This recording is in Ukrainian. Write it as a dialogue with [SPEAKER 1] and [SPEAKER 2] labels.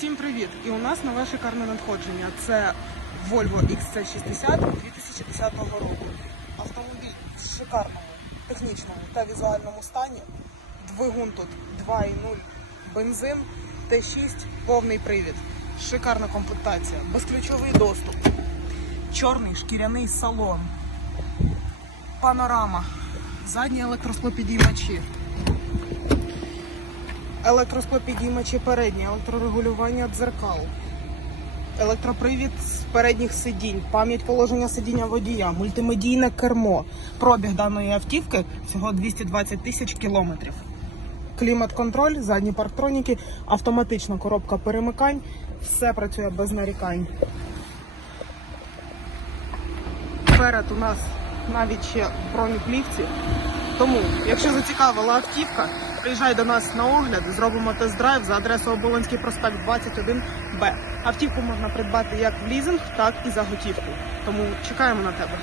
[SPEAKER 1] Всім привіт! І у нас нове шикарне надходження. Це Volvo XC60 2010 року. Автомобіль в шикарному технічному та візуальному стані. Двигун тут 2.0 бензин, Т6, повний привід. Шикарна комплектація, безключовий доступ, чорний шкіряний салон, панорама, задні електросклопідіймачі електросклопідіймачі передні, електрорегулювання дзеркал, електропривід з передніх сидінь, пам'ять положення сидіння водія, мультимедійне кермо. Пробіг даної автівки всього 220 тисяч кілометрів. Клімат-контроль, задні парктроніки, автоматична коробка перемикань. Все працює без нарікань. Перед у нас навіть ще в бронеплівці. Тому, якщо зацікавила автівка, приїжджай до нас на огляд, зробимо тест-драйв за адресою Оболонський проспект 21Б. Автівку можна придбати як в лізинг, так і за готівку. Тому чекаємо на тебе.